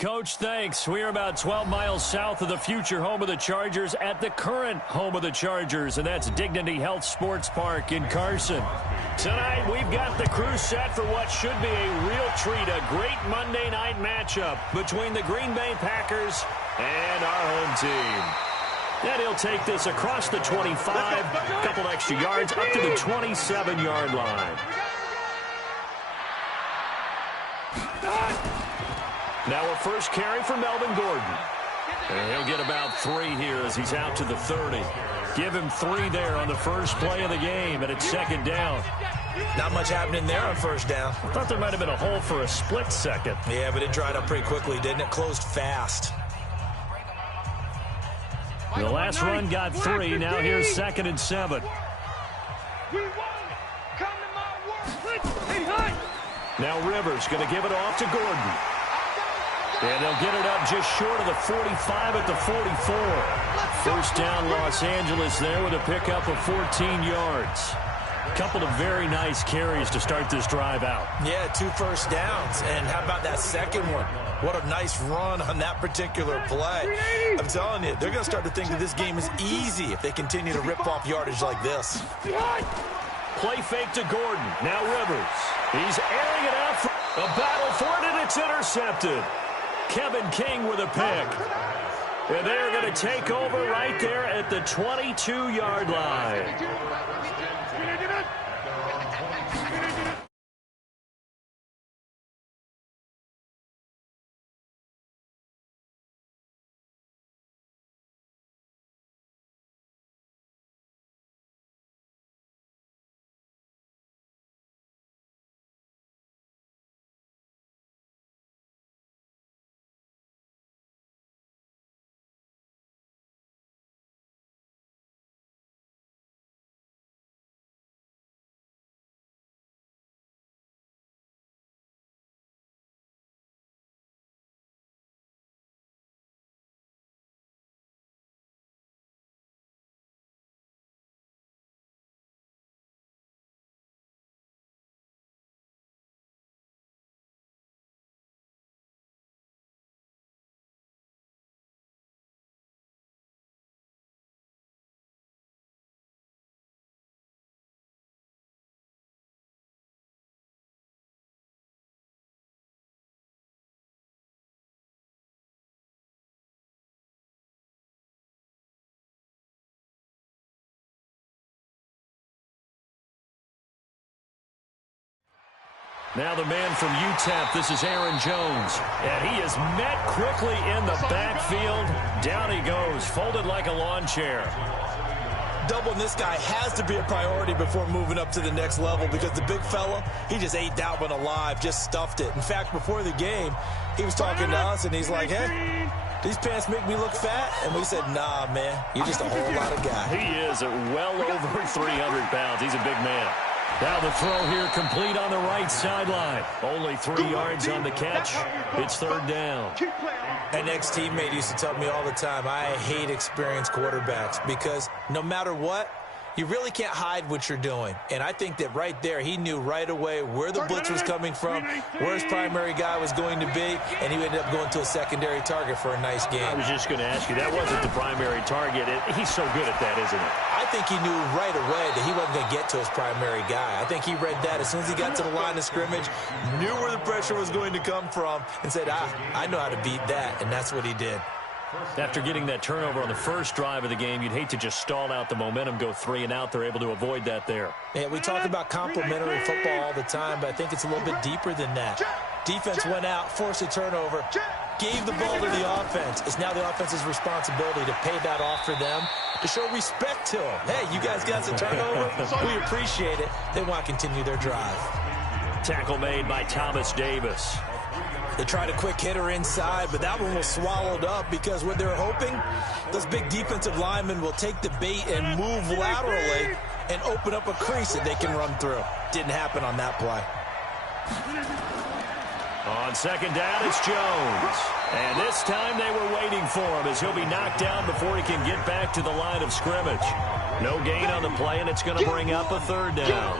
Coach, thanks. We are about 12 miles south of the future home of the Chargers at the current home of the Chargers, and that's Dignity Health Sports Park in Carson. Tonight, we've got the crew set for what should be a real treat, a great Monday night matchup between the Green Bay Packers and our home team. And he'll take this across the 25, a couple extra yards, up to the 27-yard line. Now a first carry for Melvin Gordon. And he'll get about 3 here as he's out to the 30. Give him 3 there on the first play of the game, and it's second down. Not much happening there on first down. I thought there might have been a hole for a split second. Yeah, but it dried up pretty quickly, didn't it? Closed fast. The last run got 3. Now here's 2nd and 7. Now Rivers going to give it off to Gordon. And they'll get it up just short of the 45 at the 44. First down Los Angeles there with a pickup of 14 yards. Couple of very nice carries to start this drive out. Yeah, 2 first downs. And how about that second one? What a nice run on that particular play. I'm telling you, they're going to start to think that this game is easy if they continue to rip off yardage like this. Play fake to Gordon. Now Rivers. He's airing it out for a battle for it, and it's intercepted. Kevin King with a pick. And they're going to take over right there at the 22-yard line. Now the man from UTEP, this is Aaron Jones. And he is met quickly in the backfield. Down he goes, folded like a lawn chair. Doubling this guy has to be a priority before moving up to the next level because the big fella, he just ate that one alive, just stuffed it. In fact, before the game, he was talking to us, and he's like, hey, these pants make me look fat? And we said, nah, man, you're just a whole lot of guy. He is well over 300 pounds. He's a big man. Now the throw here complete on the right sideline. Only 3 yards on the catch. It's third down. An ex-teammate used to tell me all the time, I hate experienced quarterbacks because no matter what, you really can't hide what you're doing. And I think that right there, he knew right away where the blitz was coming from, where his primary guy was going to be, and he ended up going to a secondary target for a nice game. I was just going to ask you, that wasn't the primary target. He's so good at that, isn't he? I think he knew right away that he wasn't going to get to his primary guy. I think he read that as soon as he got to the line of scrimmage, knew where the pressure was going to come from, and said, I know how to beat that, and that's what he did. After getting that turnover on the first drive of the game, you'd hate to just stall out the momentum, go 3 and out. They're able to avoid that there. Yeah, we talk about complementary football all the time, but I think it's a little bit deeper than that. Defense went out, forced a turnover, gave the ball to the offense. It's now the offense's responsibility to pay that off for them, to show respect to them. Hey, you guys got some turnover? We appreciate it. They want to continue their drive. Tackle made by Thomas Davis. They tried a quick hitter inside, but that one was swallowed up because what they're hoping, those big defensive linemen will take the bait and move laterally and open up a crease that they can run through. Didn't happen on that play. On second down, it's Jones. And this time they were waiting for him as he'll be knocked down before he can get back to the line of scrimmage. No gain on the play, and it's going to bring up a third down.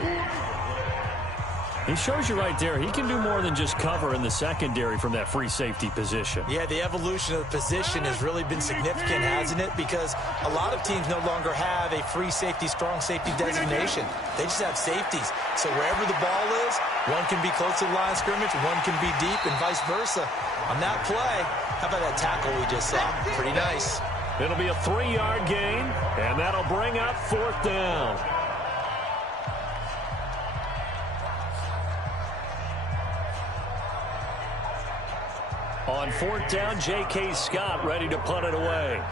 He shows you right there, he can do more than just cover in the secondary from that free safety position. Yeah, the evolution of the position has really been significant, hasn't it? Because a lot of teams no longer have a free safety, strong safety designation. They just have safeties. So wherever the ball is, one can be close to the line of scrimmage, one can be deep, and vice versa. On that play, how about that tackle we just saw? Pretty nice. It'll be a 3-yard gain, and that'll bring up 4th down. On 4th down, J.K. Scott ready to punt it away.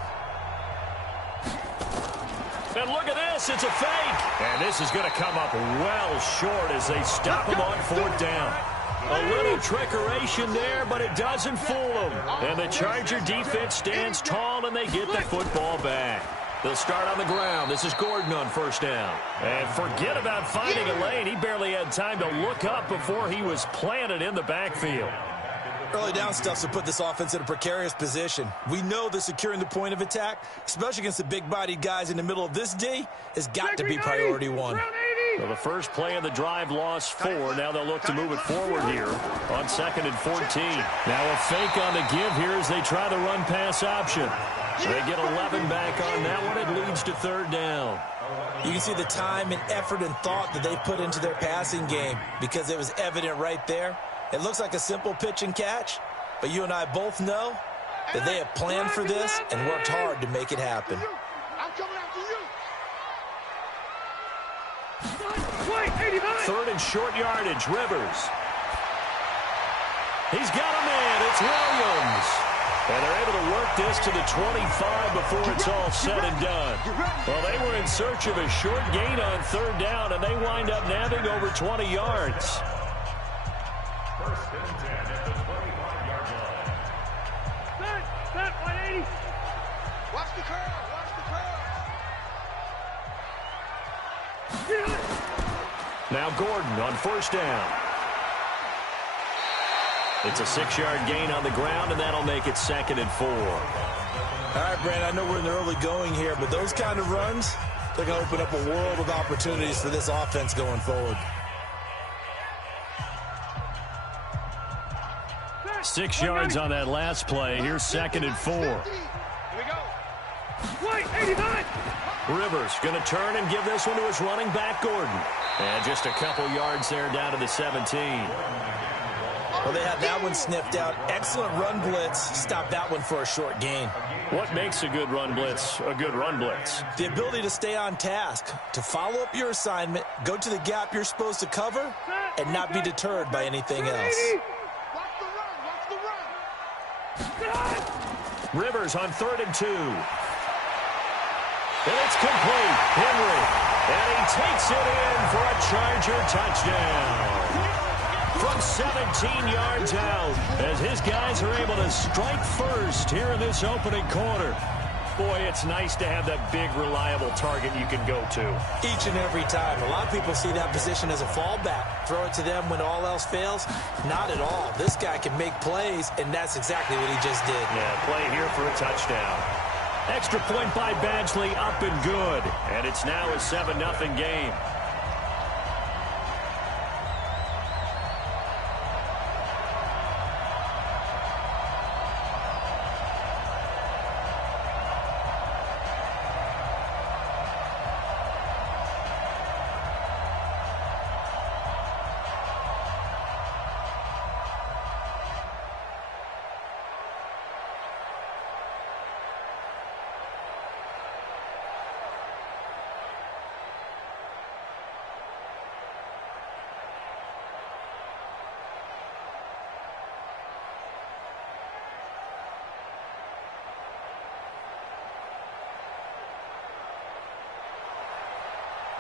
And look at this, it's a fake. And this is going to come up well short as they stop him on 4th down. A little trickeration there, but it doesn't fool them. And the Charger defense stands tall, and they get the football back. They'll start on the ground. This is Gordon on 1st down. And forget about finding a lane. He barely had time to look up before he was planted in the backfield. Early down stuff to put this offense in a precarious position. We know that securing the point of attack, especially against the big-bodied guys in the middle of this D, has got to be priority one. Well, the first play of the drive lost 4. Now they'll look to move it forward here on 2nd and 14. Now a fake on the give here as they try the run-pass option. They get 11 back on that one. It leads to 3rd down. You can see the time and effort and thought that they put into their passing game because it was evident right there. It looks like a simple pitch and catch, but you and I both know that they have planned for this and worked hard to make it happen. I'm coming after you. 3rd and short yardage, Rivers. He's got a man, it's Williams. And they're able to work this to the 25 before it's all said and done. Well, they were in search of a short gain on 3rd down, and they wind up nabbing over 20 yards. Watch the curve. Now Gordon on 1st down. It's a 6-yard gain on the ground, and that'll make it 2nd and 4. All right, Brand, I know we're in the early going here, but those kind of runs, they're going to open up a world of opportunities for this offense going forward. 6 yards on that last play. Here's 2nd and 4. Here we go. Rivers going to turn and give this one to his running back, Gordon. And just a couple yards there down to the 17. Well, they had that one sniffed out. Excellent run blitz. Stop that one for a short gain. What makes a good run blitz a good run blitz? The ability to stay on task, to follow up your assignment, go to the gap you're supposed to cover, and not be deterred by anything else. Watch the run. Rivers on 3rd and 2. And it's complete. Henry. And he takes it in for a Charger touchdown. From 17 yards out, as his guys are able to strike first here in this opening quarter. Boy, it's nice to have that big, reliable target you can go to. Each and every time. A lot of people see that position as a fallback. Throw it to them when all else fails. Not at all. This guy can make plays, and that's exactly what he just did. Yeah, play here for a touchdown. Extra point by Badgley, up and good. And it's now a 7-0 game.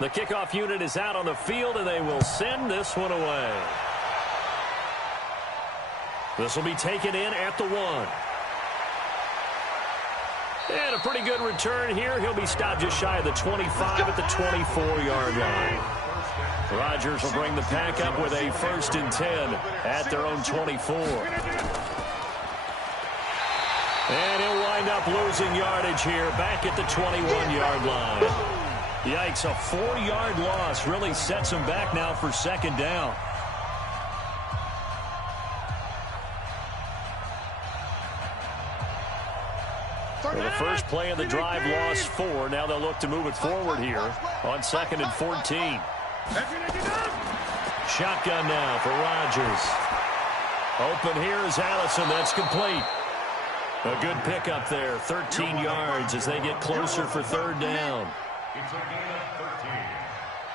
The kickoff unit is out on the field, and they will send this one away. This will be taken in at the 1. And a pretty good return here. He'll be stopped just shy of the 25 at the 24-yard line. Rodgers will bring the pack up with a 1st and 10 at their own 24. And he'll wind up losing yardage here back at the 21-yard line. Yikes, a 4-yard loss really sets him back now for 2nd down. First play of the drive lost 4. Now they'll look to move it forward here on 2nd and 14. Shotgun now for Rodgers. Open here is Allison. That's complete. A good pickup there. 13 yards as they get closer for 3rd down. It's a gain of 13.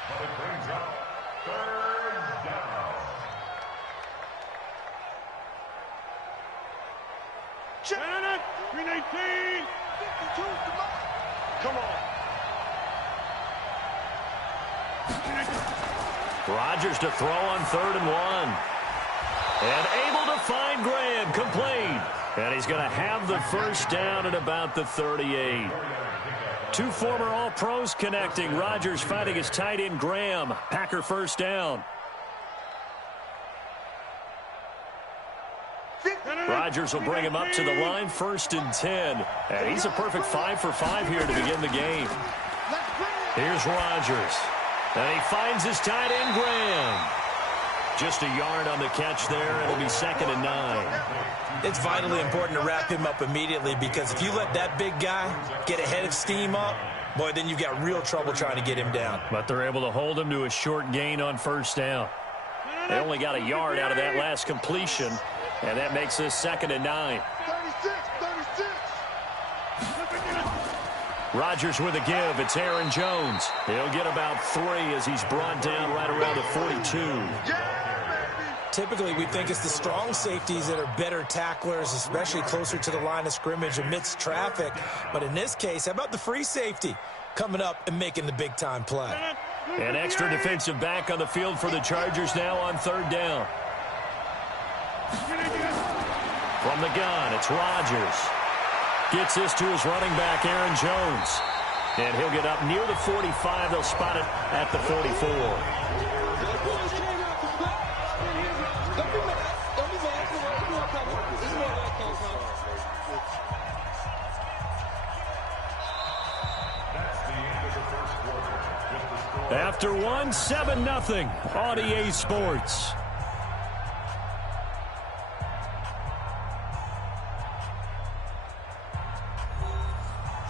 But it brings up 3rd down. Check. 319. Come on. Rodgers to throw on 3rd and 1. And able to find Graham. Complete. And he's going to have the first down at about the 38. 2 former All-Pros connecting. Rodgers fighting his tight end Graham. Packer first down. Rodgers will bring him up to the line, 1st and 10. And he's a perfect 5 for 5 here to begin the game. Here's Rodgers. And he finds his tight end Graham. Just a yard on the catch there. It'll be 2nd and 9. It's vitally important to wrap him up immediately, because if you let that big guy get a head of steam up, boy, then you've got real trouble trying to get him down. But they're able to hold him to a short gain on 1st down. They only got a yard out of that last completion, and that makes this 2nd and 9. 36. Rodgers with a give. It's Aaron Jones. He'll get about 3 as he's brought down right around the 42. Typically, we think it's the strong safeties that are better tacklers, especially closer to the line of scrimmage amidst traffic. But in this case, how about the free safety coming up and making the big-time play? An extra defensive back on the field for the Chargers now on 3rd down. From the gun, it's Rodgers. Gets this to his running back, Aaron Jones. And he'll get up near the 45. They'll spot it at the 44. After 1, 7-0 on EA Sports.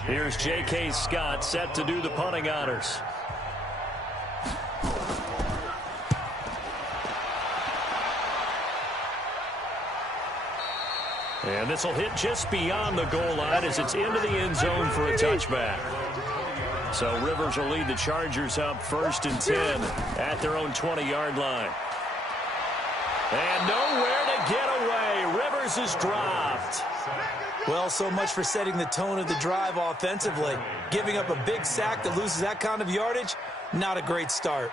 Here's J.K. Scott set to do the punting honors. And this will hit just beyond the goal line as it's into the end zone for a touchback. So Rivers will lead the Chargers up 1st and 10 at their own 20-yard line. And nowhere to get away. Rivers is dropped. Well, so much for setting the tone of the drive offensively. Giving up a big sack that loses that kind of yardage, not a great start.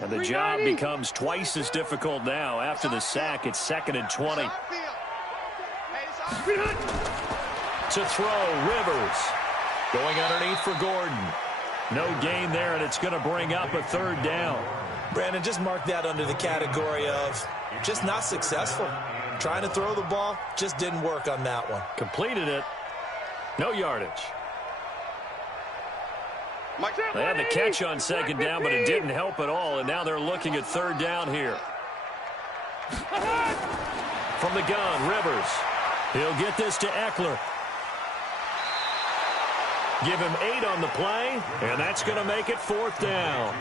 And the job becomes twice as difficult now. After the sack, it's 2nd and 20. To throw, Rivers. Going underneath for Gordon. No gain there, and it's going to bring up a 3rd down. Brandon, just mark that under the category of just not successful. Trying to throw the ball, just didn't work on that one. Completed it. No yardage. They had the catch on 2nd down, but it didn't help at all, and now they're looking at 3rd down here. From the gun, Rivers. He'll get this to Eckler. Give him 8 on the play, and that's going to make it 4th down.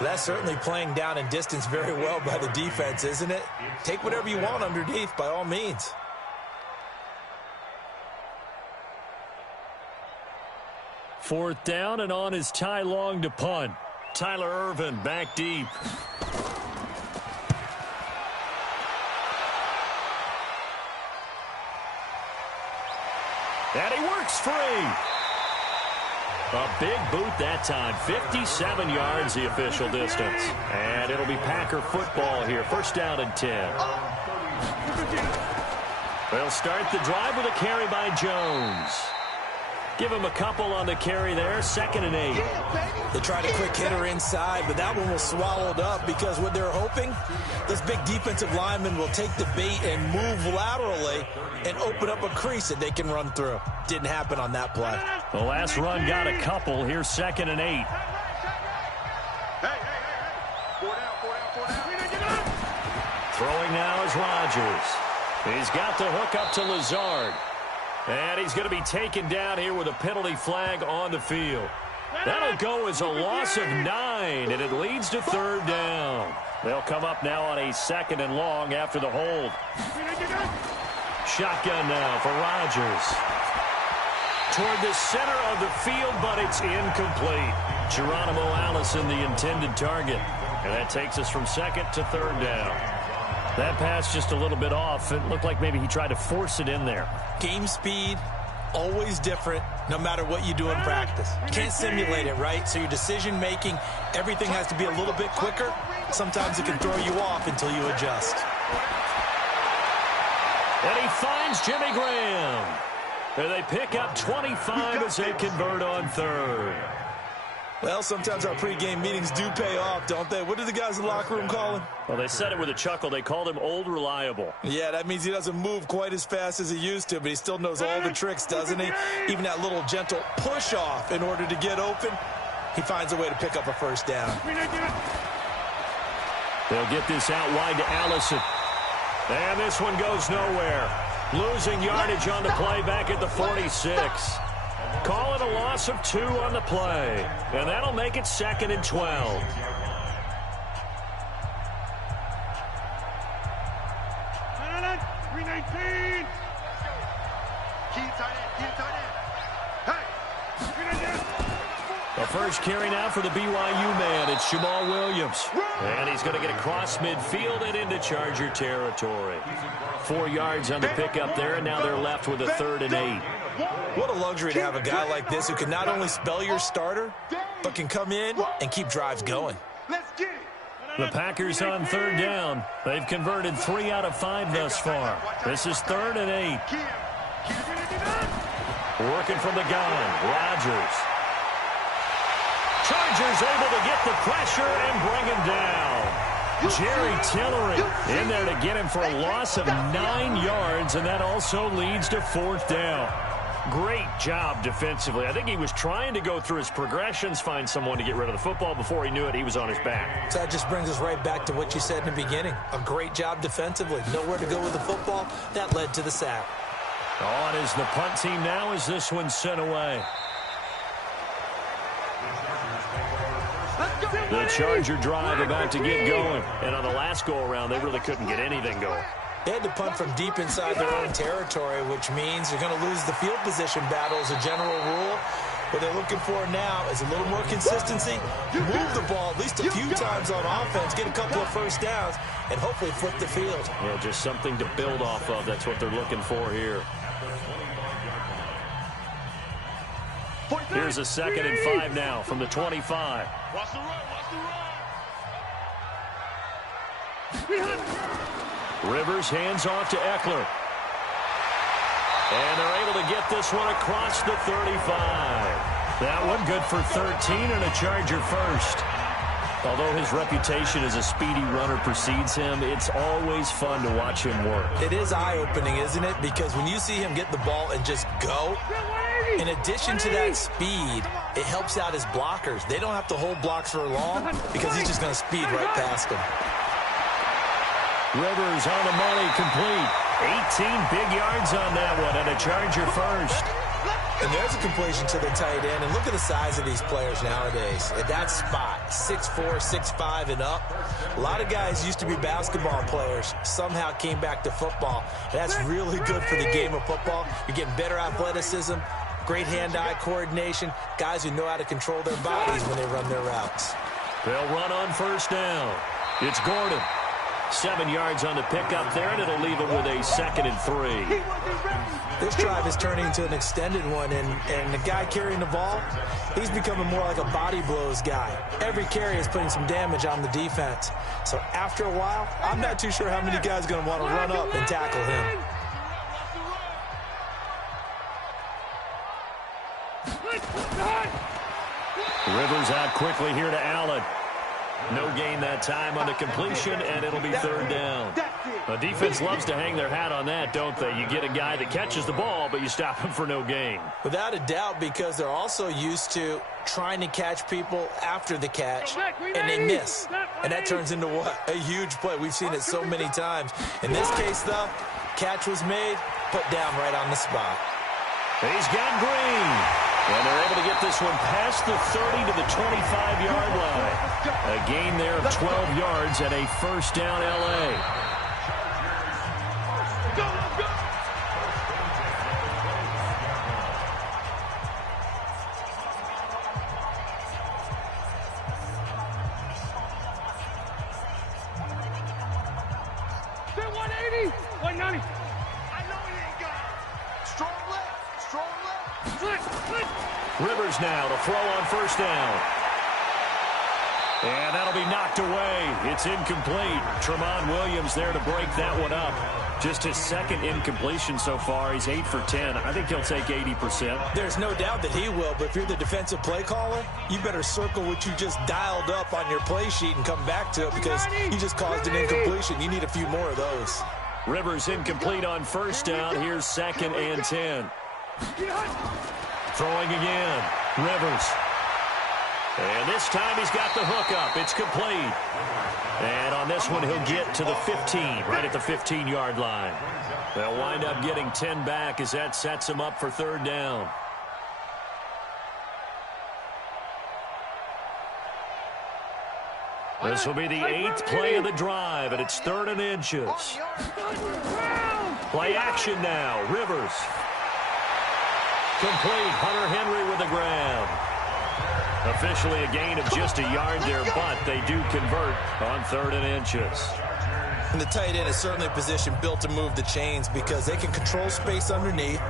That's certainly playing down in distance very well by the defense, isn't it? Take whatever you want underneath, by all means. Fourth down, and on is Ty Long to punt. Tyler Ervin back deep. And he works free. A big boot that time. 57 yards the official distance. And it'll be Packer football here. 1st down and 10. They'll start the drive with a carry by Jones. Give him a couple on the carry there. 2nd and 8. They tried a quick hitter inside, but that one was swallowed up because what they're hoping, this big defensive lineman will take the bait and move laterally and open up a crease that they can run through. Didn't happen on that play. The last run got a couple. Here's 2nd and 8. Four down. Throwing now is Rodgers. He's got the hook up to Lazard. And he's going to be taken down here with a penalty flag on the field. That'll go as a loss of 9, and it leads to 3rd down. They'll come up now on a 2nd and long after the hold. Shotgun now for Rodgers. Toward the center of the field, but it's incomplete. Geronimo Allison, the intended target. And that takes us from 2nd to 3rd down. That pass just a little bit off. It looked like maybe he tried to force it in there. Game speed, always different, no matter what you do in practice. You can't simulate it, right? So your decision-making, everything has to be a little bit quicker. Sometimes it can throw you off until you adjust. And he finds Jimmy Graham. And they pick up 25 as they convert on 3rd. Well, sometimes our pregame meetings do pay off, don't they? What do the guys in the locker room call him? Well, they said it with a chuckle. They called him Old Reliable. Yeah, that means he doesn't move quite as fast as he used to, but he still knows all the tricks, doesn't he? Even that little gentle push-off in order to get open, he finds a way to pick up a 1st down. They'll get this out wide to Allison. And this one goes nowhere. Losing yardage on the play back at the 46. Call it a loss of 2 on the play. And that'll make it 2nd and 12. The first carry now for the BYU man. It's Jamal Williams. And he's going to get across midfield and into Charger territory. 4 yards on the pickup there, and now they're left with a 3rd and 8. What a luxury to have a guy like this who can not only spell your starter, but can come in and keep drives going. The Packers on 3rd down. They've converted 3 out of 5 thus far. This is 3rd and 8. Working from the gun, Rodgers. Chargers able to get the pressure and bring him down. Jerry Tillery in there to get him for a loss of 9 yards, and that also leads to 4th down. Great job defensively. I think he was trying to go through his progressions, find someone to get rid of the football. Before he knew it, he was on his back. So that just brings us right back to what you said in the beginning. A great job defensively. Nowhere to go with the football. That led to the sack. On is the punt team now as this one's sent away. The Charger drive about to get going. And on the last go-around, they really couldn't get anything going. They had to punt from deep inside their own territory, which means you're going to lose the field position battle as a general rule. What they're looking for now is a little more consistency, move the ball at least a few times on offense, get a couple of 1st downs, and hopefully flip the field. Yeah, just something to build off of. That's what they're looking for here. Here's a 2nd and 5 now from the 25. Rivers hands off to Eckler. And they're able to get this one across the 35. That one good for 13 and a Charger first. Although his reputation as a speedy runner precedes him, it's always fun to watch him work. It is eye-opening, isn't it? Because when you see him get the ball and just go, in addition to that speed, it helps out his blockers. They don't have to hold blocks for long because he's just going to speed right past them. Rivers on the money, complete. 18 big yards on that one, and a Charger first. And there's a completion to the tight end. And look at the size of these players nowadays. At that spot, 6'4", 6'5", and up. A lot of guys used to be basketball players, somehow came back to football. And that's really good for the game of football. You're getting better athleticism, great hand-eye coordination, guys who know how to control their bodies when they run their routes. They'll run on 1st down. It's Gordon. 7 yards on the pickup there, and it'll leave it with a 2nd and 3. This drive is turning into an extended one, and the guy carrying the ball, he's becoming more like a body blows guy. Every carry is putting some damage on the defense. So after a while, I'm not too sure how many guys are going to want to run up and tackle him. Rivers out quickly here to Allen. No gain that time on the completion, and it'll be 3rd down. The defense loves to hang their hat on that, don't they? You get a guy that catches the ball, but you stop him for no gain. Without a doubt, because they're also used to trying to catch people after the catch, and they miss. And that turns into what? A huge play. We've seen it so many times. In this case, though, Catch was made, put down right on the spot. He's got Green. And they're able to get this one past the 30 to the 25-yard line. A gain there of 12 yards and a first down L.A. Rivers now to throw on first down. And that'll be knocked away. It's incomplete. Tramon Williams there to break that one up. Just his second incompletion so far. He's 8 for 10. I think he'll take 80%. There's no doubt that he will, but if you're the defensive play caller, you better circle what you just dialed up on your play sheet and come back to it because you just caused an incompletion. You need a few more of those. Rivers incomplete on first down. Here's 2nd and 10. Throwing again. Rivers. And this time he's got the hook up. It's complete. And on this one, he'll get to the 15, right at the 15-yard line. They'll wind up getting 10 back as that sets them up for 3rd down. This will be the 8th play of the drive, and it's 3rd and inches. Play action now. Rivers. Complete. Hunter Henry with the grab. Officially a gain of just a yard there, but they do convert on 3rd and inches. And the tight end is certainly a position built to move the chains because they can control space underneath.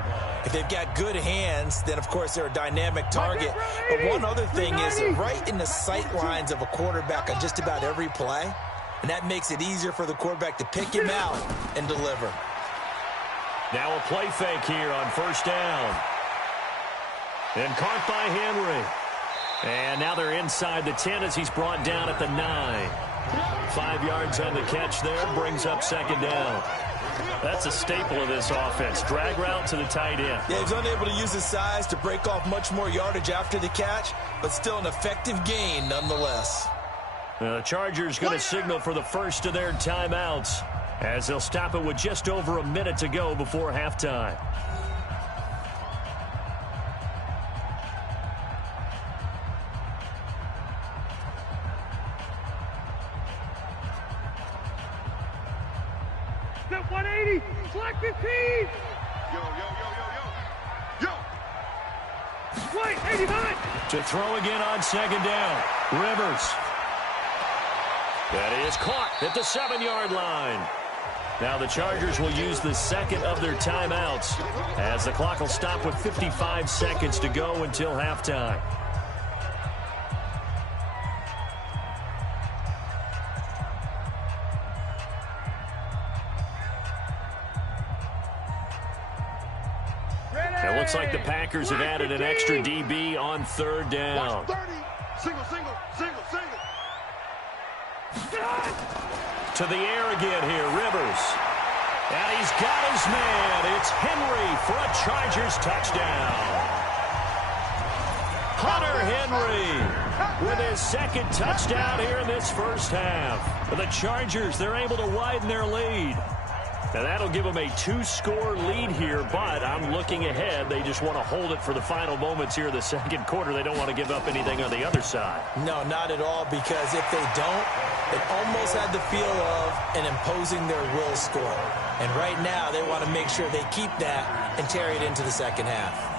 If they've got good hands, then, of course, they're a dynamic target. But one other thing is they're right in the sight lines of a quarterback on just about every play, and that makes it easier for the quarterback to pick him out and deliver. Now a play fake here on first down. And caught by Henry. And now they're inside the 10 as he's brought down at the 9. 5 yards on the catch there, brings up 2nd down. That's a staple of this offense. Drag route to the tight end. Yeah, he's unable to use his size to break off much more yardage after the catch, but still an effective gain nonetheless. The Chargers going to signal for the first of their timeouts as they'll stop it with just over a minute to go before halftime. Step 180, slack 15. Yo, yo, yo, yo, yo. Yo. Wait, 89. To throw again on 2nd down. Rivers. That is caught at the 7-yard line. Now the Chargers will use the 2nd of their timeouts as the clock will stop with 55 seconds to go until halftime. It looks like the Packers have added an extra DB on 3rd down. 30. Single, single, single, single. To the air again here, Rivers. And he's got his man. It's Henry for a Chargers touchdown. Hunter Henry with his 2nd touchdown here in this first half. The Chargers, they're able to widen their lead. Now, that'll give them a 2-score lead here, but I'm looking ahead. They just want to hold it for the final moments here in the 2nd quarter. They don't want to give up anything on the other side. No, not at all, because if they don't, it almost had the feel of an imposing their will score. And right now, they want to make sure they keep that and carry it into the 2nd half.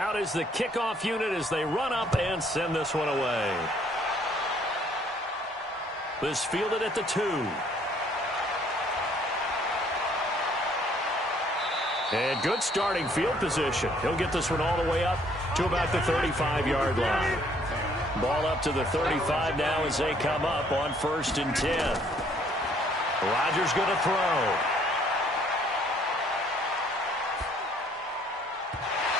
Out is the kickoff unit as they run up and send this one away. This fielded at the 2. And good starting field position. He'll get this one all the way up to about the 35-yard line. Ball up to the 35 now as they come up on 1st and 10. Rodgers going to throw.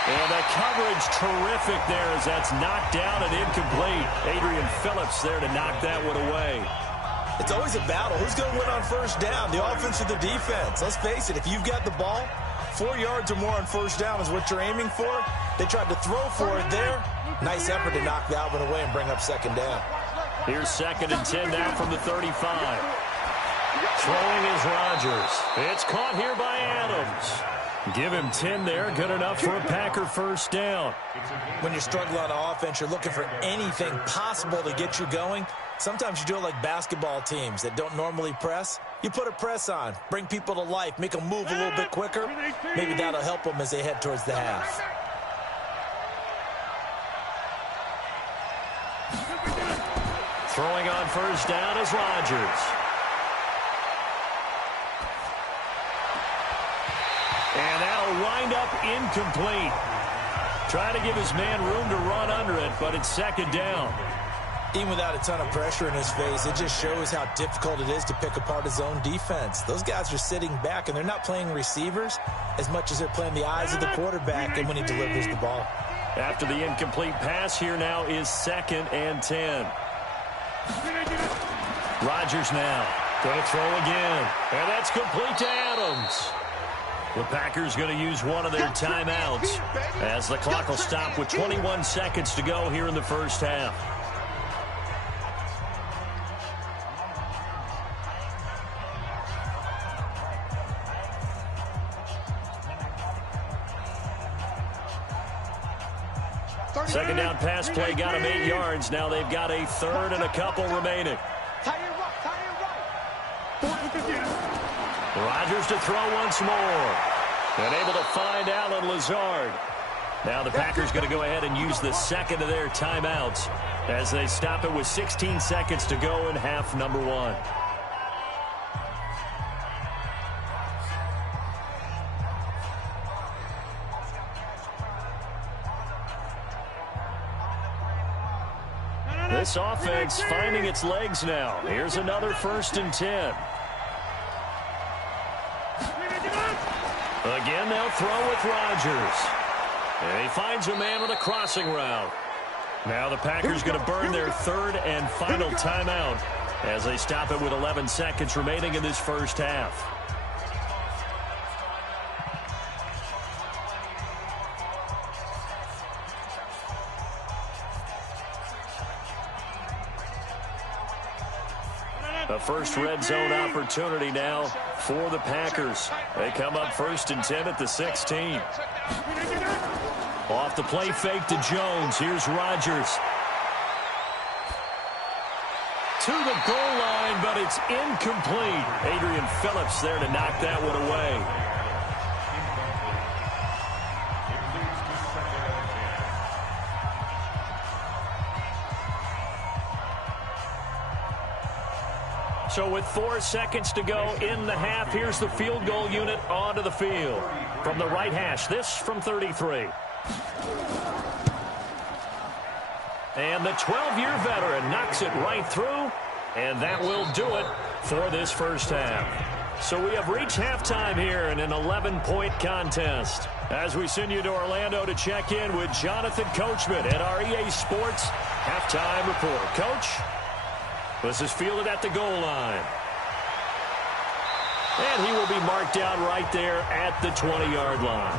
And the coverage terrific there as that's knocked down and incomplete. Adrian Phillips there to knock that one away. It's always a battle. Who's going to win on 1st down, the offense or the defense? Let's face it, if you've got the ball, 4 yards or more on 1st down is what you're aiming for. They tried to throw for it there. Nice effort to knock that one away and bring up 2nd down. Here's 2nd and 10 now from the 35. Throwing is Rodgers. It's caught here by Adams. Give him 10 there. Good enough for a Packer 1st down. When you're struggling on offense, you're looking for anything possible to get you going. Sometimes you do it like basketball teams that don't normally press. You put a press on, bring people to life, make them move a little bit quicker. Maybe that'll help them as they head towards the half. Throwing on 1st down is Rodgers. And that'll wind up incomplete. Trying to give his man room to run under it, but it's 2nd down. Even without a ton of pressure in his face, it just shows how difficult it is to pick apart his own defense. Those guys are sitting back, and they're not playing receivers as much as they're playing the eyes of the quarterback and when he delivers the ball. After the incomplete pass, here now is 2nd and 10. Rodgers now going to throw again, and that's complete to Adams. The Packers going to use one of their timeouts as the clock will stop with 21 seconds to go here in the 1st half. Second down pass play got him 8 yards. Now they've got a 3rd and a couple remaining. Rodgers to throw once more. And able to find Allen Lazard. Now the Packers going to go ahead and use the 2nd of their timeouts as they stop it with 16 seconds to go in half number 1. This offense finding its legs now. Here's another 1st and 10. Again, they'll throw with Rodgers. And he finds a man with a crossing route. Now the Packers going to burn their 3rd and final timeout as they stop it with 11 seconds remaining in this 1st half. The first red zone opportunity now for the Packers. They come up 1st and 10 at the 16. Off the play fake to Jones. Here's Rodgers. To the goal line, but it's incomplete. Adrian Phillips there to knock that one away. So with 4 seconds to go in the half, here's the field goal unit onto the field. From the right hash, this from 33. And the 12-year veteran knocks it right through, and that will do it for this 1st half. So we have reached halftime here in an 11-point contest. As we send you to Orlando to check in with Jonathan Coachman at our EA Sports Halftime Report. Coach? This is fielded at the goal line. And he will be marked down right there at the 20-yard line.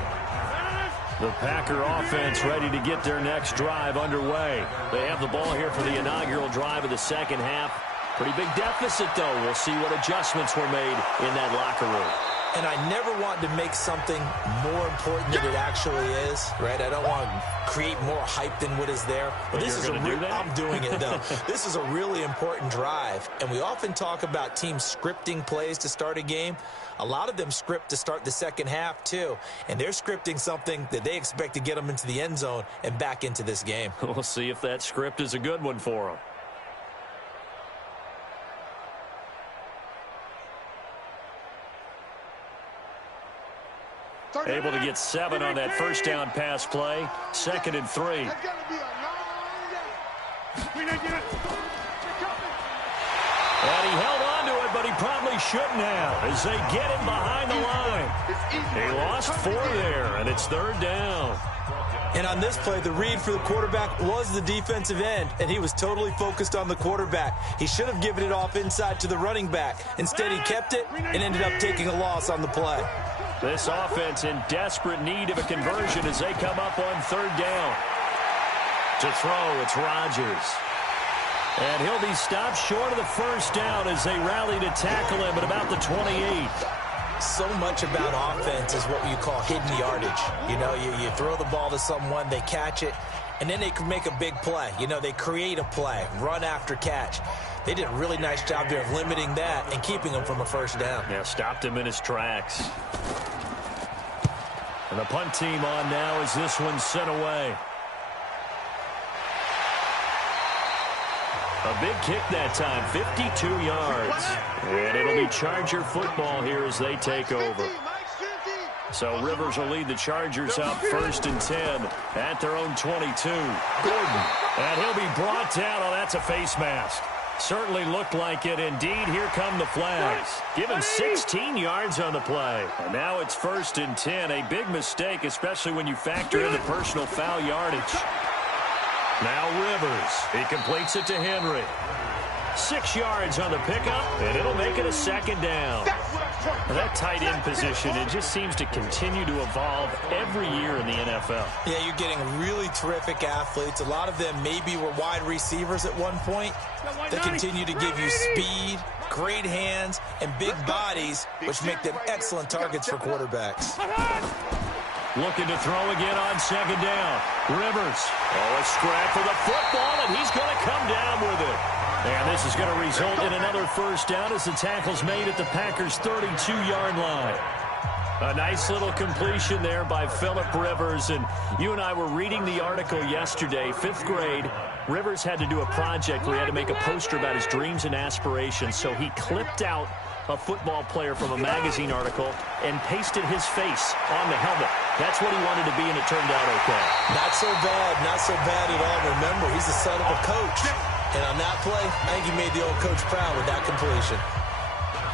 The Packer offense ready to get their next drive underway. They have the ball here for the inaugural drive of the 2nd half. Pretty big deficit, though. We'll see what adjustments were made in that locker room. And I never want to make something more important than it actually is, right? I don't want to create more hype than what is there. But this is I'm doing it, though. This is a really important drive. And we often talk about teams scripting plays to start a game. A lot of them script to start the 2nd half, too. And they're scripting something that they expect to get them into the end zone and back into this game. We'll see if that script is a good one for them. Able to get 7 on that first down pass play. 2nd and 3. And he held on to it, but he probably shouldn't have as they get him behind the line. He lost 4 there, and it's 3rd down. And on this play, the read for the quarterback was the defensive end, and he was totally focused on the quarterback. He should have given it off inside to the running back. Instead, he kept it and ended up taking a loss on the play. This offense in desperate need of a conversion as they come up on 3rd down. To throw, it's Rodgers. And he'll be stopped short of the first down as they rally to tackle him at about the 28. So much about offense is what you call hidden yardage. You know, you throw the ball to someone, they catch it, and then they can make a big play. You know, they create a play, run after catch. They did a really nice job there of limiting that and keeping him from a first down. Yeah, stopped him in his tracks. And the punt team on now as this one's sent away. A big kick that time, 52 yards. And it'll be Charger football here as they take over. So Rivers will lead the Chargers up 1st and 10 at their own 22. Gordon. And he'll be brought down. Oh, that's a face mask. Certainly looked like it. Indeed, here come the flags. Give him 16 yards on the play. And now it's 1st and 10. A big mistake, especially when you factor in the personal foul yardage. Now Rivers. He completes it to Henry. 6 yards on the pickup, and it'll make it a 2nd down. That tight end position, it just seems to continue to evolve every year in the NFL. Yeah, you're getting really terrific athletes. A lot of them maybe were wide receivers at one point. They continue to give you speed, great hands, and big bodies, which make them excellent targets for quarterbacks. Looking to throw again on 2nd down. Rivers. Oh, a scrap for the football, and he's going to come down with it. And this is going to result in another first down as the tackle's made at the Packers' 32-yard line. A nice little completion there by Phillip Rivers. And you and I were reading the article yesterday, 5th grade. Rivers had to do a project where he had to make a poster about his dreams and aspirations. So he clipped out a football player from a magazine article and pasted his face on the helmet. That's what he wanted to be, and it turned out okay. Not so bad at all. Remember, he's the son of a coach. And on that play, I think he made the old coach proud with that completion.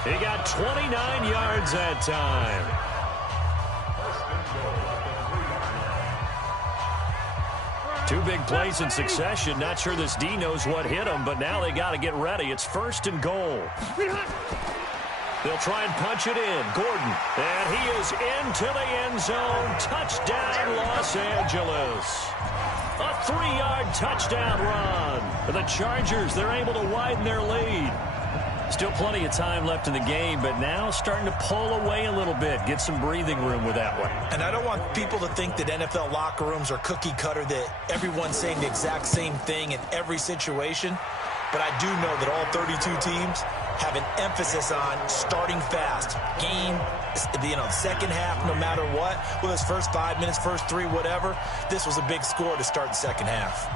He got 29 yards that time. Two big plays in succession. Not sure this D knows what hit him, but now they got to get ready. It's 1st and goal. They'll try and punch it in. Gordon. And he is into the end zone. Touchdown, Los Angeles. A 3-yard touchdown run. The Chargers, they're able to widen their lead. Still plenty of time left in the game, but now starting to pull away a little bit. Get some breathing room with that one. And I don't want people to think that NFL locker rooms are cookie cutter, that everyone's saying the exact same thing in every situation. But I do know that all 32 teams have an emphasis on starting fast. Game, second half, no matter what. Whether it's first 5 minutes, first 3, whatever. This was a big score to start the second half.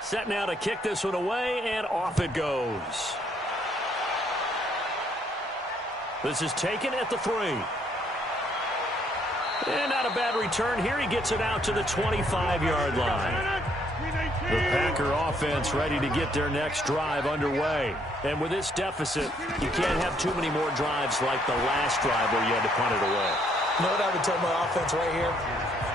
Set now to kick this one away, and off it goes. This is taken at the 3. And not a bad return here. He gets it out to the 25-yard line. The Packer offense ready to get their next drive underway. And with this deficit, you can't have too many more drives like the last drive where you had to punt it away. You know what I would tell my offense right here?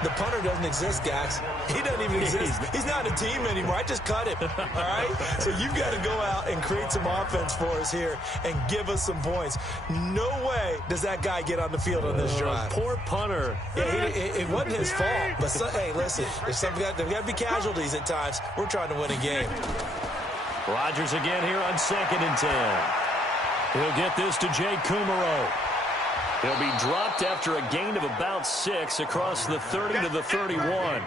The punter doesn't exist, guys. He doesn't even exist. He's not a team anymore. I just cut him, all right? So you've got to go out and create some offense for us here and give us some points. No way does that guy get on the field on this drive. Poor punter. Yeah, it wasn't his fault. But, hey, listen, there's got to be casualties at times. We're trying to win a game. Rodgers again here on 2nd and 10. He'll get this to Jay Kumaro. He'll be dropped after a gain of about 6 across the 30 to the 31.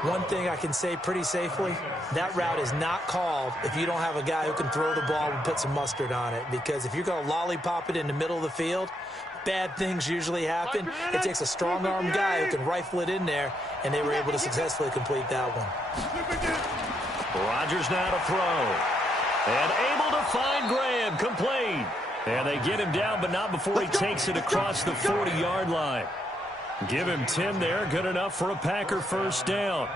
One thing I can say pretty safely, that route is not called if you don't have a guy who can throw the ball and put some mustard on it. Because if you're going to lollipop it in the middle of the field, bad things usually happen. It takes a strong-arm guy who can rifle it in there, and they were able to successfully complete that one. Rodgers now to throw. And able to find Graham, complete. And they get him down, but not before he takes it across the 40-yard line. Give him 10 there, good enough for a Packer first down.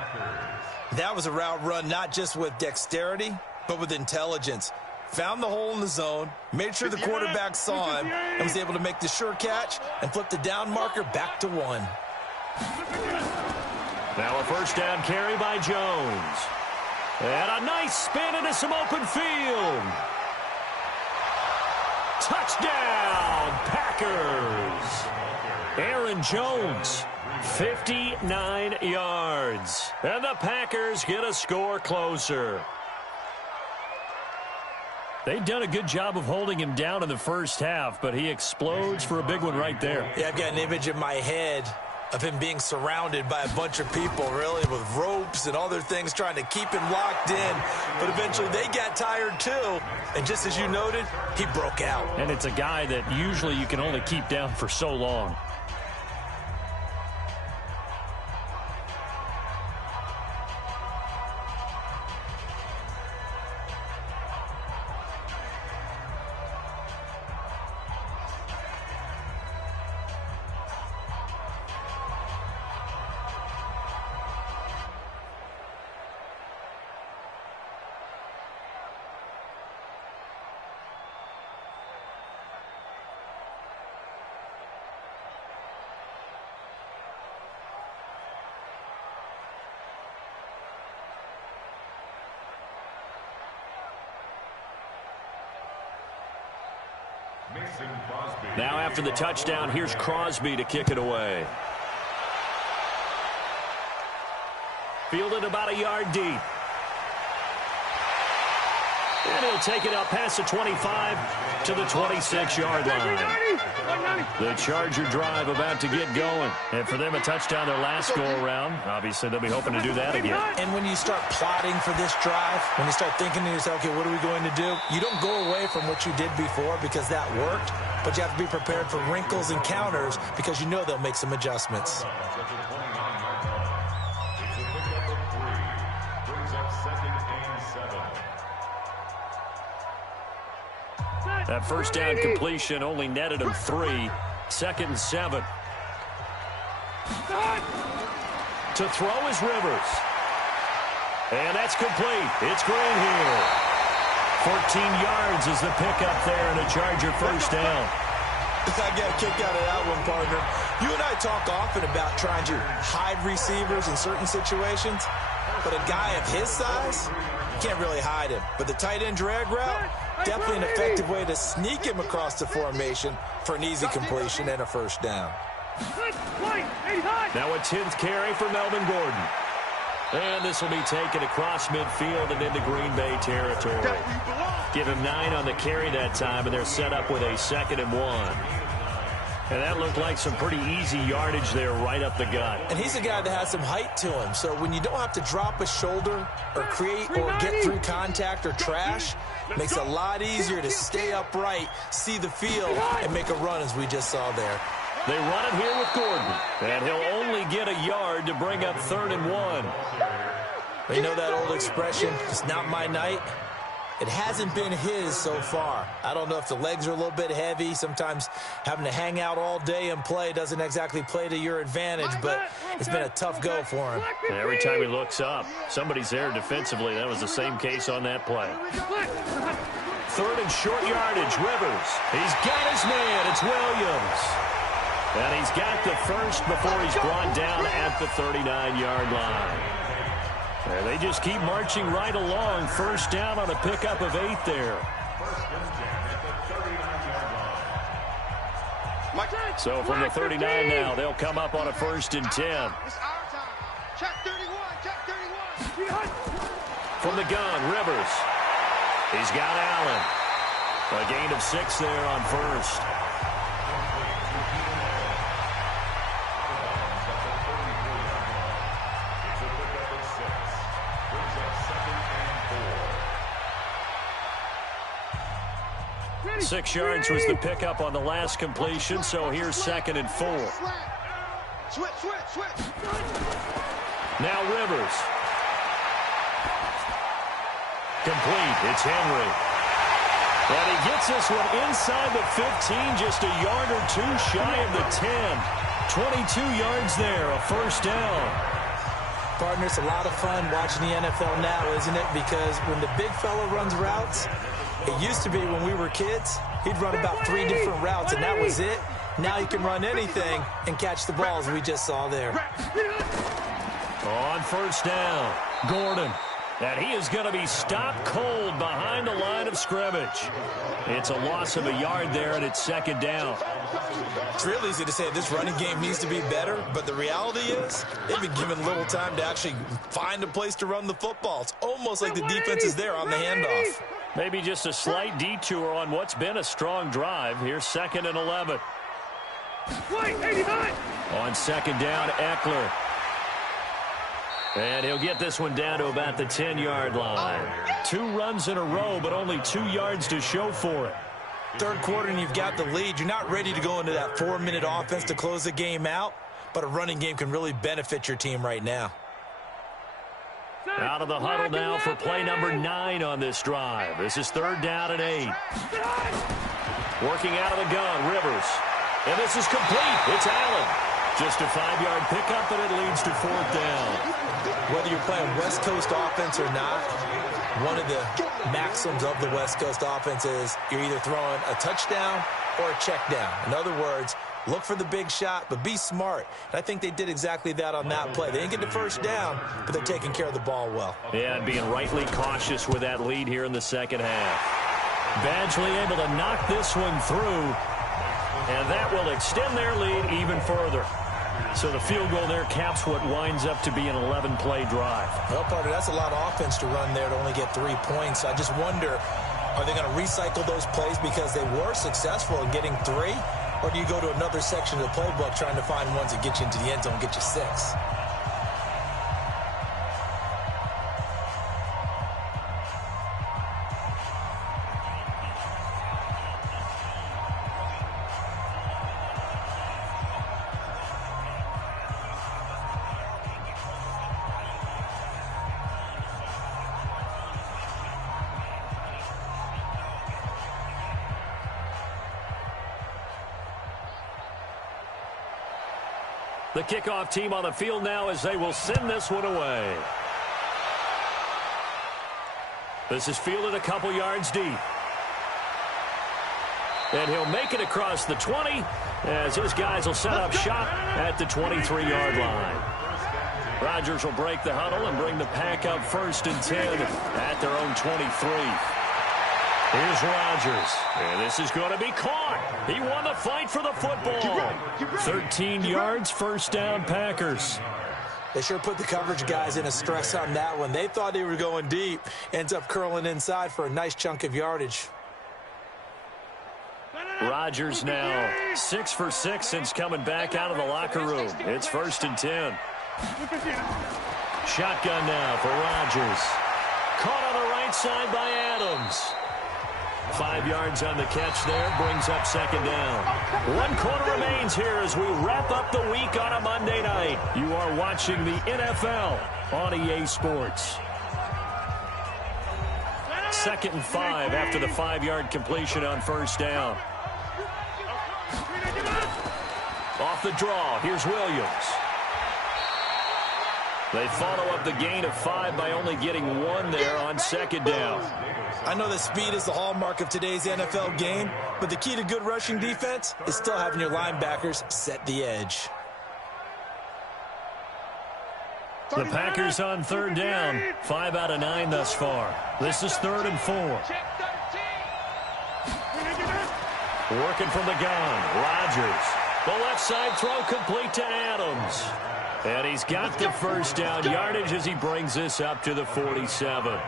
That was a route run not just with dexterity, but with intelligence. Found the hole in the zone, made sure the quarterback saw him, and was able to make the sure catch and flip the down marker back to 1. Now a first down carry by Jones. And a nice spin into some open field. Touchdown, Packers. Aaron Jones, 59 yards. And the Packers get a score closer. They've done a good job of holding him down in the first half, but he explodes for a big one right there. Yeah, I've got an image in my head of him being surrounded by a bunch of people, really, with ropes and other things trying to keep him locked in. But eventually they got tired too. And just as you noted, he broke out. And it's a guy that usually you can only keep down for so long. Now after the touchdown, here's Crosby to kick it away. Fielded about a yard deep. And he'll take it out past the 25 to the 26-yard line. The Charger drive about to get going. And for them, a touchdown their last go-around. Obviously, they'll be hoping to do that again. And when you start plotting for this drive, when you start thinking to yourself, okay, what are we going to do? You don't go away from what you did before because that worked, but you have to be prepared for wrinkles and counters because you know they'll make some adjustments. That first down completion only netted him 3. 2nd and 7. To throw is Rivers. And that's complete. It's Green here. 14 yards is the pickup there and a Charger first down. I got a kick out of that one, partner. You and I talk often about trying to hide receivers in certain situations, but a guy of his size, you can't really hide him. But the tight end drag route, definitely an effective way to sneak him across the formation for an easy completion and a first down. Now a 10th carry for Melvin Gordon. And this will be taken across midfield and into Green Bay territory. Give him 9 on the carry that time, and they're set up with a 2nd and 1. And that looked like some pretty easy yardage there right up the gut. And he's a guy that has some height to him. So when you don't have to drop a shoulder or create or get through contact or trash, makes it a lot easier to stay upright, see the field, and make a run as we just saw there. They run it here with Gordon. And he'll only get a yard to bring up 3rd and 1. You know that old expression, it's not my night? It hasn't been his so far. I don't know if the legs are a little bit heavy. Sometimes having to hang out all day and play doesn't exactly play to your advantage, but it's been a tough go for him. Every time he looks up, somebody's there defensively. That was the same case on that play. 3rd and short yardage, Rivers. He's got his man. It's Williams. And he's got the first before he's brought down at the 39-yard line. And they just keep marching right along. First down on a pickup of 8 there. So from the 39 now, they'll come up on a 1st and 10. It's our time. Check 31. Check 31. From the gun, Rivers. He's got Allen. A gain of 6 there on 1st. Ready, 6 yards was the pickup on the last completion, so here's 2nd and 4. Switch. Now Rivers. Complete. It's Henry. And he gets this one inside the 15, just a yard or 2 shy of the 10. 22 yards there, a 1st down. Partner, it's a lot of fun watching the NFL now, isn't it? Because when the big fella runs routes, it used to be when we were kids, he'd run about 3 different routes, and that was it. Now he can run anything and catch the balls we just saw there. On 1st down, Gordon. And he is going to be stopped cold behind the line of scrimmage. It's a loss of a yard there, and it's 2nd down. It's real easy to say this running game needs to be better, but the reality is they've been given little time to actually find a place to run the football. It's almost like the defense is there on the handoff. Maybe just a slight detour on what's been a strong drive. Here's 2nd and 11. Wait, 89. On 2nd down, Eckler. And he'll get this one down to about the 10-yard line. 2 runs in a row, but only 2 yards to show for it. 3rd quarter and you've got the lead. You're not ready to go into that 4-minute offense to close the game out, but a running game can really benefit your team right now. Out of the huddle now for play number 9 on this drive. This is 3rd down and 8. Working out of the gun, Rivers. And this is complete. It's Allen. Just a 5-yard pickup, and it leads to 4th down. Whether you're playing West Coast offense or not, one of the maxims of the West Coast offense is you're either throwing a touchdown or a check down. In other words, look for the big shot, but be smart. And I think they did exactly that on that play. They didn't get the 1st down, but they're taking care of the ball well. Yeah, and being rightly cautious with that lead here in the 2nd half. Badgley able to knock this one through, and that will extend their lead even further. So the field goal there caps what winds up to be an 11-play drive. Well, partner, that's a lot of offense to run there to only get 3 points. I just wonder, are they going to recycle those plays because they were successful in getting 3? Or do you go to another section of the playbook trying to find ones that get you into the end zone and get you 6? The kickoff team on the field now as they will send this one away. This is fielded a couple yards deep. And he'll make it across the 20 as his guys will set up shop at the 23-yard line. Rodgers will break the huddle and bring the pack up 1st and 10 at their own 23. Here's Rodgers, and this is going to be caught. He won the fight for the football. 13 yards, 1st down, Packers. They sure put the coverage guys in a stress on that one. They thought they were going deep. Ends up curling inside for a nice chunk of yardage. Rodgers now 6 for 6 since coming back out of the locker room. It's 1st and 10. Shotgun now for Rodgers. Caught on the right side by Adams. 5 yards on the catch there, brings up 2nd down. 1 quarter remains here as we wrap up the week on a Monday night. You are watching the NFL on EA Sports. 2nd and 5 after the 5-yard completion on 1st down. Off the draw, here's Williams. They follow up the gain of 5 by only getting 1 there on second down. I know that speed is the hallmark of today's NFL game, but the key to good rushing defense is still having your linebackers set the edge. The Packers on third down. 5 out of 9 thus far. This is 3rd and 4. Working from the gun, Rodgers. The left side throw complete to Adams. And he's got the first down yardage as he brings this up to the 47.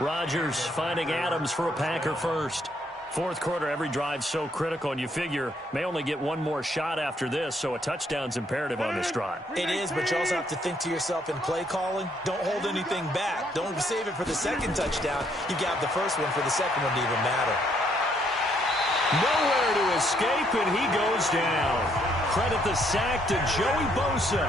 Rodgers finding Adams for a Packer first. Fourth quarter, every drive so critical, and you figure may only get one more shot after this, so a touchdown's imperative on this drive. It is, but you also have to think to yourself in play calling, don't hold anything back. Don't save it for the second touchdown. You got the first one for the second one to even matter. Nowhere to escape, and he goes down. Credit the sack to Joey Bosa.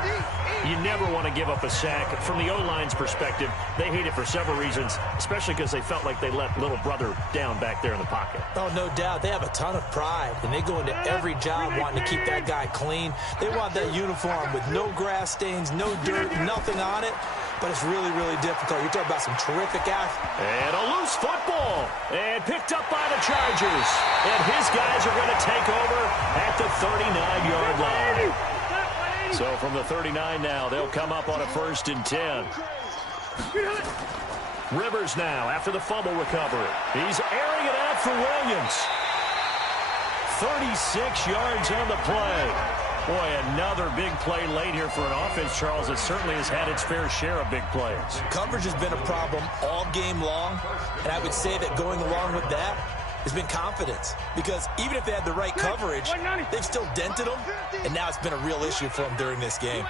You never want to give up a sack. From the O-line's perspective, they hate it for several reasons, especially because they felt like they let little brother down back there in the pocket. Oh, no doubt. They have a ton of pride, and they go into every job wanting to keep that guy clean. They want that uniform with no grass stains, no dirt, nothing on it. But it's really, really difficult. You're talking about some terrific athletes. And a loose football. And picked up by the Chargers. And his guys are going to take over at the 39-yard line. So from the 39 now, they'll come up on a 1st and 10. Rivers now after the fumble recovery. He's airing it out for Williams. 36 yards on the play. Boy, another big play late here for an offense, Charles, that certainly has had its fair share of big plays. Coverage has been a problem all game long, and I would say that going along with that has been confidence. Because even if they had the right coverage, they've still dented them, and now it's been a real issue for them during this game.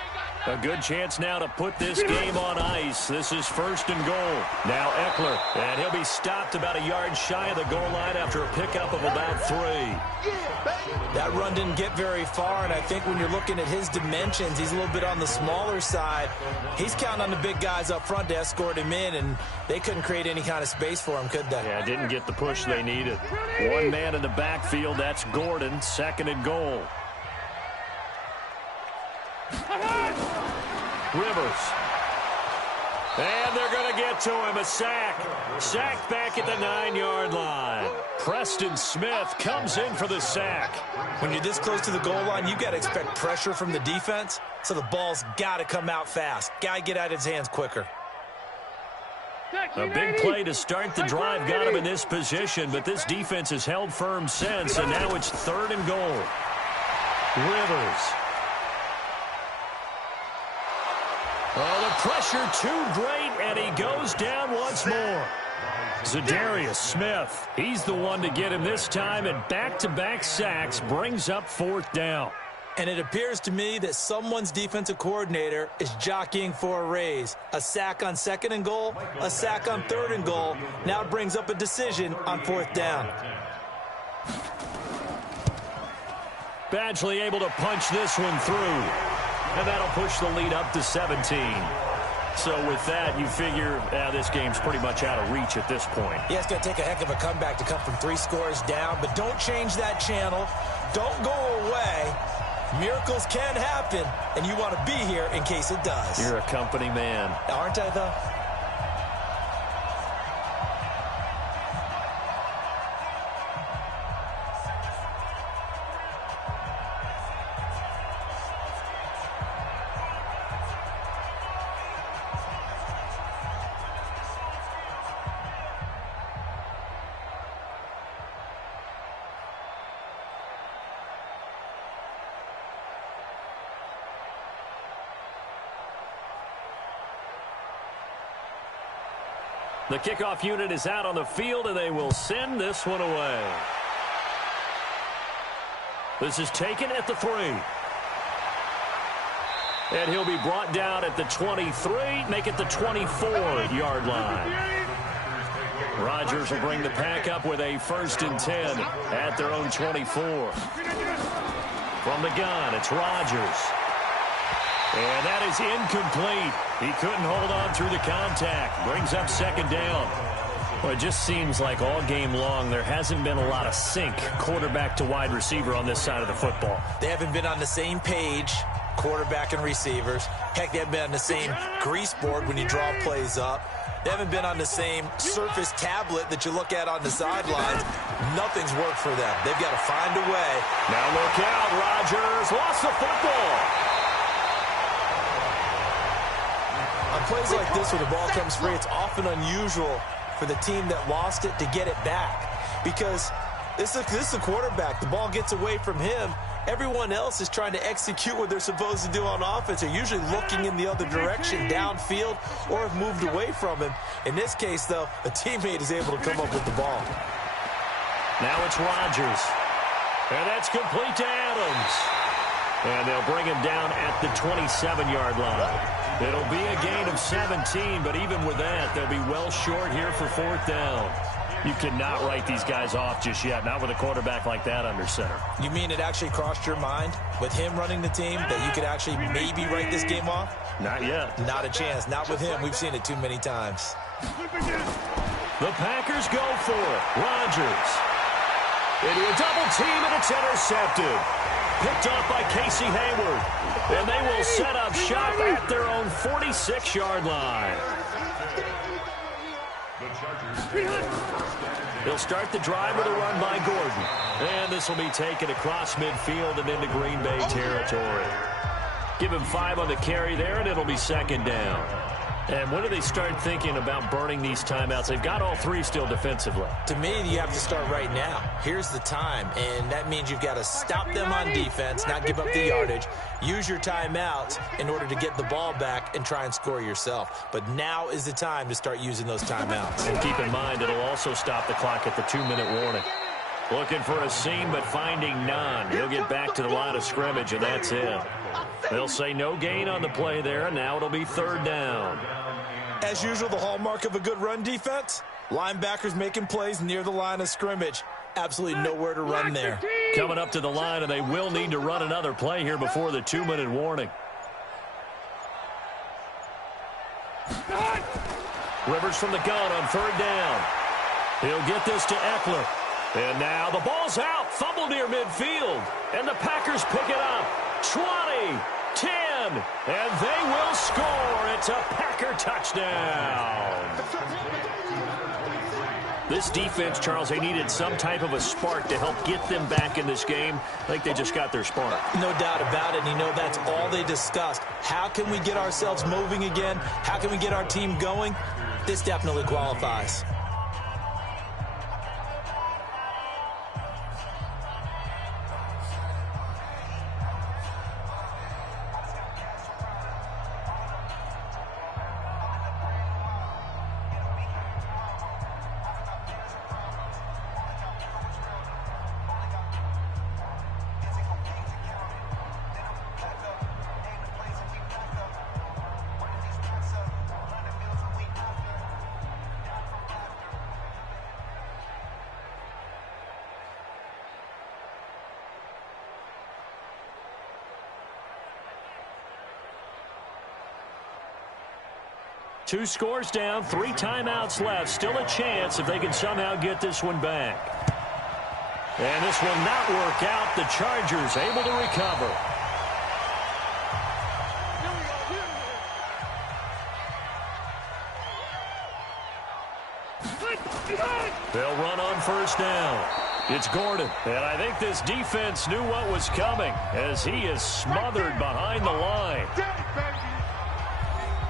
A good chance now to put this game on ice. This is 1st and goal. Now Eckler, and he'll be stopped about a yard shy of the goal line after a pickup of about 3. That run didn't get very far, and I think when you're looking at his dimensions, he's a little bit on the smaller side. He's counting on the big guys up front to escort him in, and they couldn't create any kind of space for him, could they? Yeah, didn't get the push they needed. One man in the backfield, that's Gordon, 2nd and goal. Rivers. And they're going to get to him. A sack. Sacked back at the 9-yard line. Preston Smith comes in for the sack. When you're this close to the goal line, you've got to expect pressure from the defense, so the ball's got to come out fast. Got to get out of his hands quicker. A big play to start the drive got him in this position, but this defense has held firm since, and now it's 3rd and goal. Rivers. Oh, the pressure too great, and he goes down once more. Za'Darius Smith, he's the one to get him this time, and back-to-back sacks brings up 4th down. And it appears to me that someone's defensive coordinator is jockeying for a raise. A sack on 2nd and goal, a sack on 3rd and goal. Now brings up a decision on 4th down. Badgley able to punch this one through. And that'll push the lead up to 17. So with that, you figure this game's pretty much out of reach at this point. Yeah, it's going to take a heck of a comeback to come from 3 scores down, but don't change that channel. Don't go away. Miracles can happen, and you want to be here in case it does. You're a company man. Aren't I, though? The kickoff unit is out on the field, and they will send this one away. This is taken at the 3. And he'll be brought down at the 23, make it the 24-yard line. Rodgers will bring the pack up with a 1st and 10 at their own 24. From the gun, it's Rodgers. And that is incomplete. He couldn't hold on through the contact. Brings up 2nd down. Well, it just seems like all game long there hasn't been a lot of sync quarterback to wide receiver on this side of the football. They haven't been on the same page. quarterback and receivers. Heck, they haven't been on the same grease board when you draw plays up. They haven't been on the same Surface tablet that you look at on the sidelines. Nothing's worked for them. They've got to find a way. Now look out, Rodgers lost the football. On plays like this where the ball comes free, it's often unusual for the team that lost it to get it back. Because this is a quarterback. The ball gets away from him. Everyone else is trying to execute what they're supposed to do on offense. They're usually looking in the other direction, downfield, or have moved away from him. In this case, though, a teammate is able to come up with the ball. Now it's Rodgers. And that's complete to Adams. And they'll bring him down at the 27-yard line. It'll be a gain of 17, but even with that, they'll be well short here for fourth down. You cannot write these guys off just yet, not with a quarterback like that under center. You mean it actually crossed your mind with him running the team that you could actually maybe write this game off? Not yet. Not a chance. Not with him. We've seen it too many times. The Packers go for it. Rodgers. Into a double team, and it's intercepted. Picked off by Casey Hayward. And they will set up shop at their own 46-yard line. They'll start the drive with a run by Gordon. And this will be taken across midfield and into Green Bay territory. Give him 5 on the carry there, and it'll be second down. And when do they start thinking about burning these timeouts? They've got all 3 still defensively. To me, you have to start right now. Here's the time, and that means you've got to stop them on defense, not give up the yardage. Use your timeouts in order to get the ball back and try and score yourself. But now is the time to start using those timeouts. And keep in mind, it'll also stop the clock at the 2-minute warning. Looking for a seam, but finding none. He'll get back to the line of scrimmage, and that's it. They'll say no gain on the play there, and now it'll be third down. As usual, the hallmark of a good run defense, linebackers making plays near the line of scrimmage. Absolutely nowhere to run there. Coming up to the line, and they will need to run another play here before the 2-minute warning. Rivers from the gun on third down. He'll get this to Eckler. And now the ball's out. Fumble near midfield. And the Packers pick it up. 20, 10, and they will score. It's a Packer touchdown. This defense, Charles, they needed some type of a spark to help get them back in this game. I think they just got their spark. No doubt about it. And you know, that's all they discussed. How can we get ourselves moving again? How can we get our team going? This definitely qualifies. Two scores down, 3 timeouts left. Still a chance if they can somehow get this one back. And this will not work out. The Chargers able to recover. They'll run on first down. It's Gordon. And I think this defense knew what was coming as he is smothered behind the line.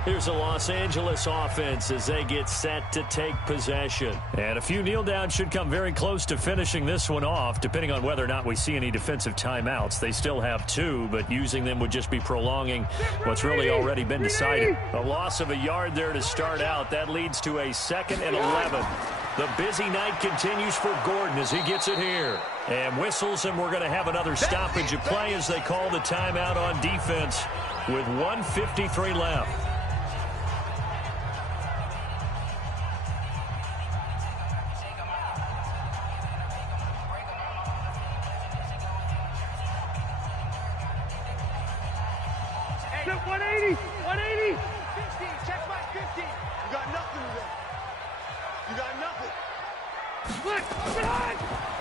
Here's the Los Angeles offense as they get set to take possession. And a few kneel downs should come very close to finishing this one off, depending on whether or not we see any defensive timeouts. They still have 2, but using them would just be prolonging what's really already been decided. A loss of a yard there to start out. That leads to a 2nd and 11. The busy night continues for Gordon as he gets it here. And whistles, and we're going to have another stoppage of play as they call the timeout on defense with 1:53 left.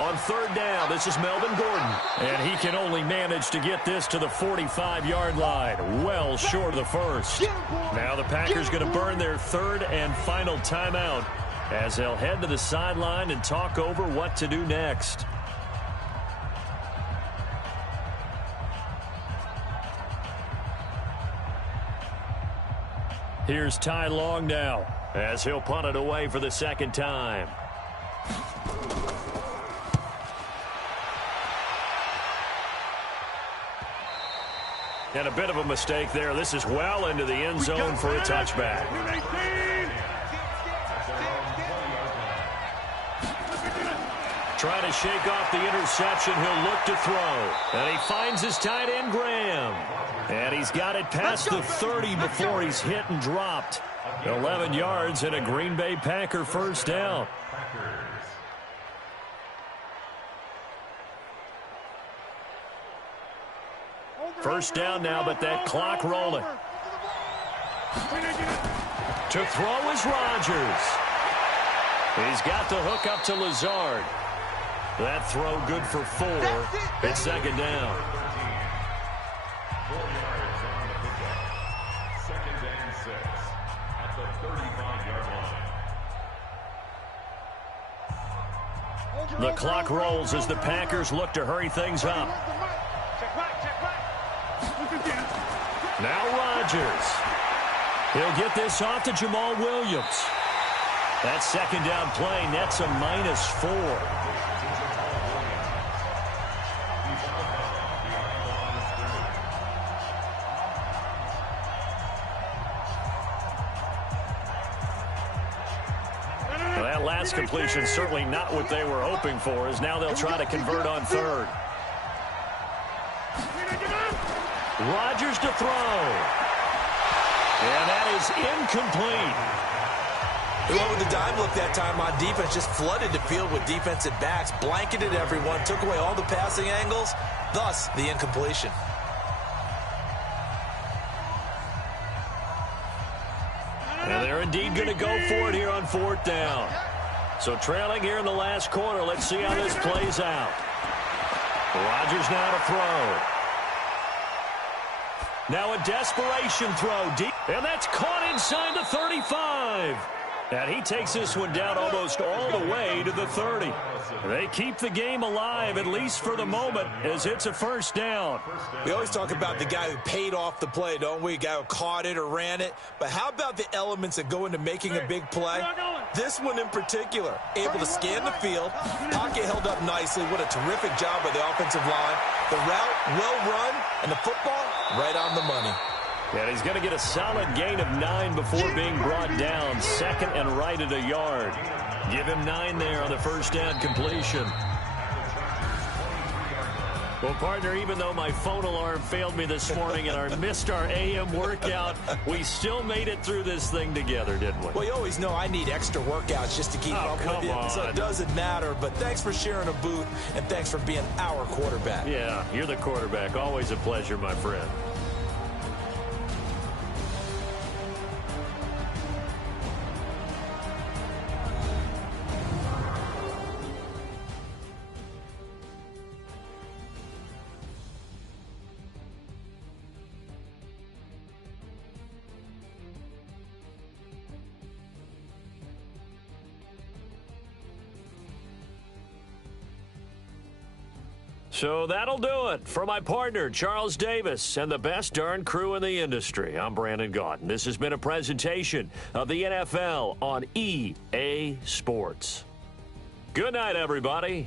On third down, this is Melvin Gordon. And he can only manage to get this to the 45-yard line, well short of the first. Now the Packers going to burn their third and final timeout as they'll head to the sideline and talk over what to do next. Here's Ty Long now as he'll punt it away for the second time. And a bit of a mistake there. This is well into the end zone for a touchback. Trying to shake off the interception. He'll look to throw. And he finds his tight end, Graham. And he's got it past the 30 before he's hit and dropped. 11 yards and a Green Bay Packer first down. First down now, but that clock rolling. To throw is Rodgers. He's got the hook up to Lazard. That throw good for 4. It's second down. 4 yards on the pickup. Second and 6 at the 35-yard line. The clock rolls as the Packers look to hurry things up. Now Rodgers. He'll get this off to Jamal Williams. That second down play nets a -4. Well, that last completion certainly not what they were hoping for, as now they'll try to convert on third. Rodgers to throw. And that is incomplete. They went with the dime look that time on defense, just flooded the field with defensive backs, blanketed everyone, took away all the passing angles, thus the incompletion. And they're indeed going to go for it here on fourth down. So trailing here in the last quarter, let's see how this plays out. Rodgers now to throw. Now a desperation throw deep, and that's caught inside the 35. And he takes this one down almost all the way to the 30. They keep the game alive, at least for the moment, as it's a first down. We always talk about the guy who paid off the play, don't we? A guy who caught it or ran it. But how about the elements that go into making a big play? This one in particular, able to scan the field, pocket held up nicely. What a terrific job by the offensive line. The route, well run, and the football, right on the money. And he's going to get a solid gain of 9 before being brought down. Second and right at a yard. Give him 9 there on the first down completion. Well, partner, even though my phone alarm failed me this morning and I missed our AM workout, we still made it through this thing together, didn't we? Well, you always know I need extra workouts just to keep up with you. So it doesn't matter. But thanks for sharing a booth, and thanks for being our quarterback. Yeah, you're the quarterback. Always a pleasure, my friend. So that'll do it for my partner, Charles Davis, and the best darn crew in the industry. I'm Brandon Gaudin. This has been a presentation of the NFL on EA Sports. Good night, everybody.